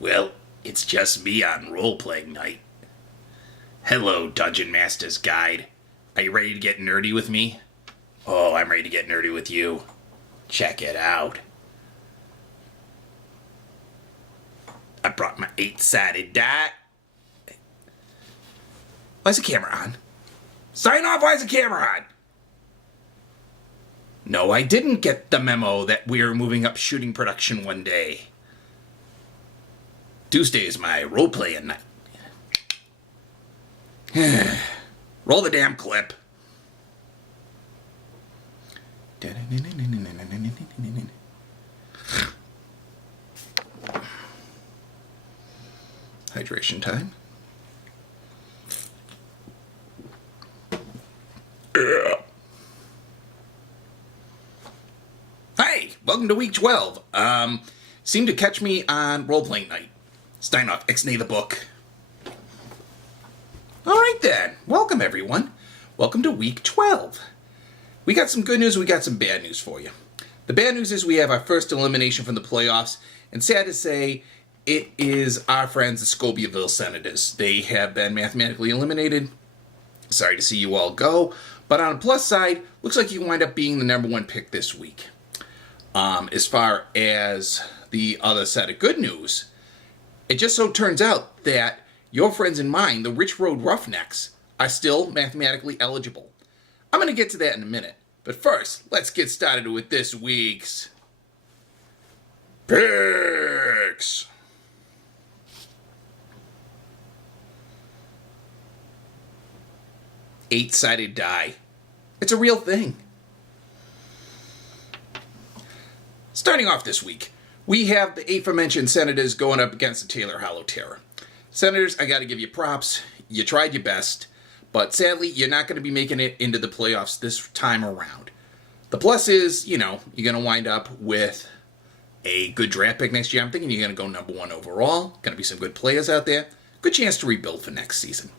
Well, it's just me on role-playing night. Hello, Dungeon Master's Guide. Are you ready to get nerdy with me? Oh, I'm ready to get nerdy with you. Check it out. I brought my 8-sided die. Why's the camera on? Sign off, why's the camera on? No, I didn't get the memo that we're moving up shooting production one day. Tuesday is my role-playing night. Roll the damn clip. Hydration time. Hi, welcome to week 12. Seemed to catch me on role-playing night. Steinhoff, Ixnay the book. Alright then, welcome everyone. Welcome to week 12. We got some good news, we got some bad news for you. The bad news is we have our first elimination from the playoffs, and sad to say, it is our friends the Scobiaville Senators. They have been mathematically eliminated. Sorry to see you all go, but on the plus side, looks like you wind up being the number one pick this week. As far as the other side of good news, it just so turns out that your friends and mine, the Rich Road Roughnecks, are still mathematically eligible. I'm going to get to that in a minute, but first, let's get started with this week's picks. Eight-sided die. It's a real thing. Starting off this week, we have the aforementioned Senators going up against the Taylor Hollow Terror. Senators, I got to give you props. You tried your best, but sadly, you're not going to be making it into the playoffs this time around. The plus is, you're going to wind up with a good draft pick next year. I'm thinking you're going to go number one overall. Going to be some good players out there. Good chance to rebuild for next season.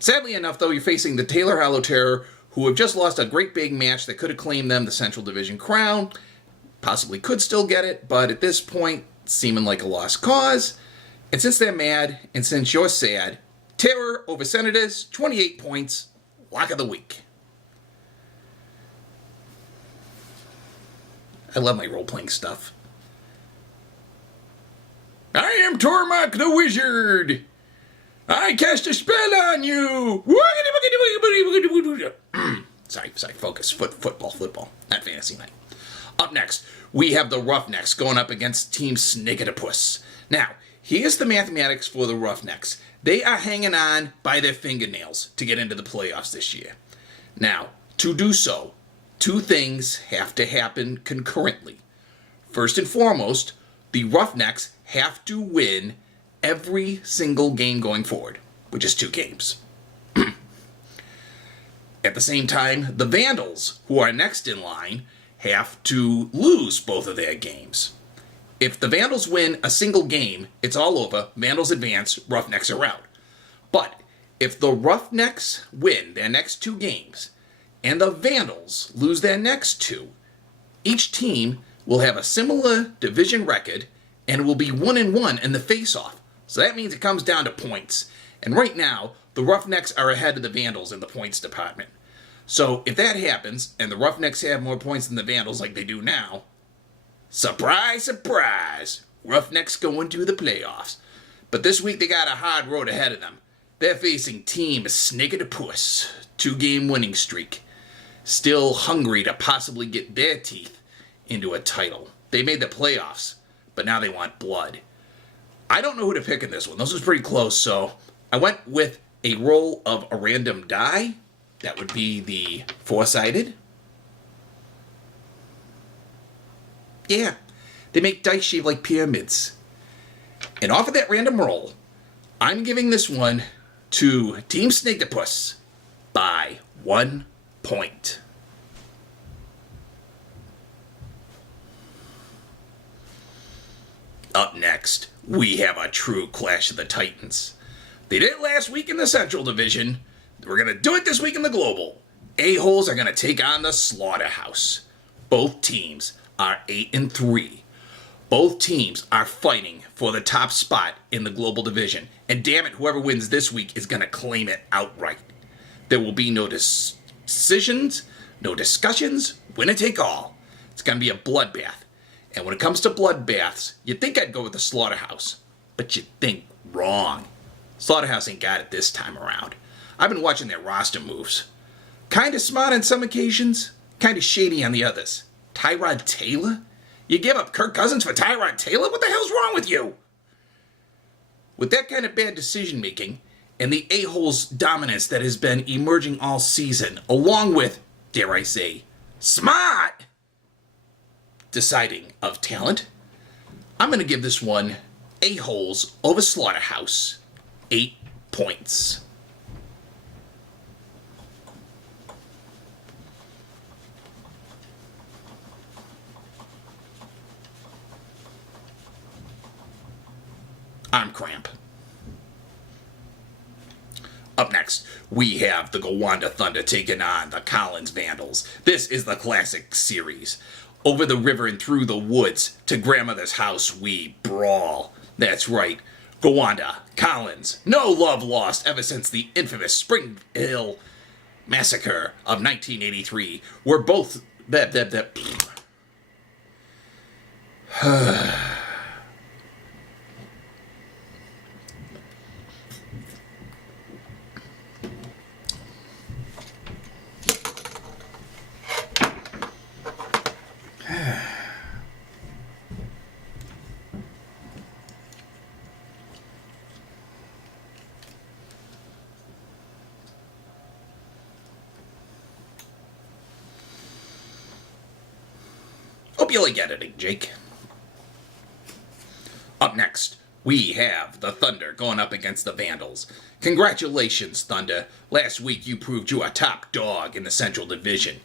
Sadly enough, though, you're facing the Taylor Hollow Terror, who have just lost a great big match that could have claimed them the Central Division crown. Possibly could still get it, but at this point, seeming like a lost cause. And since they're mad, and since you're sad, Terror over Senators, 28 points, lock of the week. I love my role-playing stuff. I am Tormach the Wizard. I cast a spell on you. Sorry, focus. Football. Not fantasy night. Up next, we have the Roughnecks going up against Team Snicketapus. Now, here's the mathematics for the Roughnecks. They are hanging on by their fingernails to get into the playoffs this year. Now, to do so, two things have to happen concurrently. First and foremost, the Roughnecks have to win every single game going forward, which is 2 games. At the same time, the Vandals, who are next in line, have to lose both of their games. If the Vandals win a single game, it's all over. Vandals advance, Roughnecks are out. But if the Roughnecks win their next 2 games, and the Vandals lose their next 2, each team will have a similar division record and will be 1-1 in the face-off. So that means it comes down to points. And right now, the Roughnecks are ahead of the Vandals in the points department. So if that happens, and the Roughnecks have more points than the Vandals like they do now, surprise, surprise, Roughnecks going to the playoffs. But this week they got a hard road ahead of them. They're facing Team Snicketapus, 2-game winning streak. Still hungry to possibly get their teeth into a title. They made the playoffs, but now they want blood. I don't know who to pick in this one. This was pretty close, so I went with a roll of a random die. That would be the 4-sided. Yeah, they make dice shaped like pyramids. And off of that random roll, I'm giving this one to Team Snicketapus by 1 point. Up next, we have a true clash of the Titans. They did it last week in the Central Division. We're going to do it this week in the Global. A-holes are going to take on the Slaughterhouse. Both teams are 8-3. Both teams are fighting for the top spot in the global division. And damn it, whoever wins this week is going to claim it outright. There will be no decisions, no discussions, winner take all. It's going to be a bloodbath. And when it comes to bloodbaths, you'd think I'd go with the Slaughterhouse. But you think wrong. Slaughterhouse ain't got it this time around. I've been watching their roster moves. Kind of smart on some occasions, kind of shady on the others. Tyrod Taylor? You give up Kirk Cousins for Tyrod Taylor? What the hell's wrong with you? With that kind of bad decision making, and the a-hole's dominance that has been emerging all season, along with, dare I say, smart deciding of talent, I'm going to give this one a-holes over Slaughterhouse 8 points. Arm cramp. Up next, we have the Gowanda Thunder taking on the Collins Vandals. This is the classic series. Over the river and through the woods, to grandmother's house we brawl. That's right, Gowanda, Collins, no love lost ever since the infamous Spring Hill Massacre of 1983. We're both... Hope you like editing, Jake. Up next, we have the Thunder going up against the Vandals. Congratulations, Thunder. Last week you proved you a top dog in the Central Division,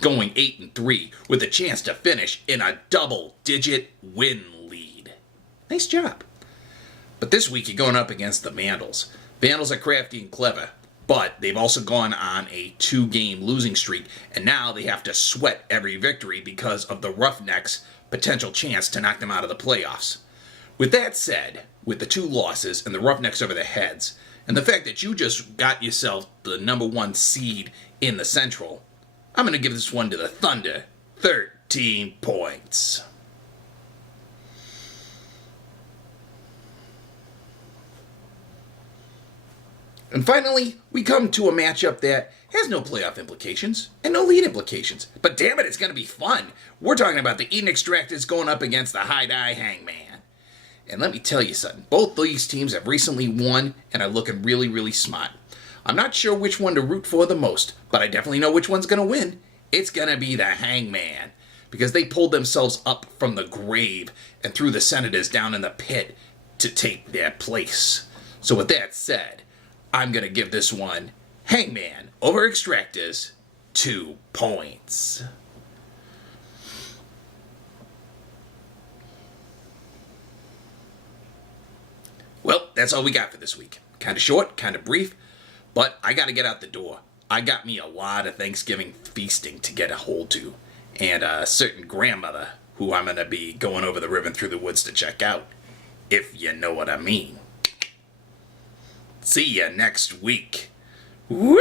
going 8-3 with a chance to finish in a double-digit win lead. Nice job. But this week you're going up against the Vandals. Vandals are crafty and clever, but they've also gone on a 2-game losing streak, and now they have to sweat every victory because of the Roughnecks' potential chance to knock them out of the playoffs. With that said, with the 2 losses and the Roughnecks over their heads, and the fact that you just got yourself the number 1 seed in the Central, I'm going to give this one to the Thunder, 13 points. And finally, we come to a matchup that has no playoff implications and no lead implications. But damn it, it's going to be fun. We're talking about the Eden Extractors going up against the High-Die Hangman. And let me tell you something. Both these teams have recently won and are looking really, really smart. I'm not sure which one to root for the most, but I definitely know which one's going to win. It's going to be the Hangman, because they pulled themselves up from the grave and threw the Senators down in the pit to take their place. So with that said, I'm going to give this one Hangman over Extractors 2 points. Well, that's all we got for this week. Kind of short, kind of brief, but I got to get out the door. I got me a lot of Thanksgiving feasting to get a hold to, and a certain grandmother who I'm going to be going over the river and through the woods to check out, if you know what I mean. See ya next week. Whee!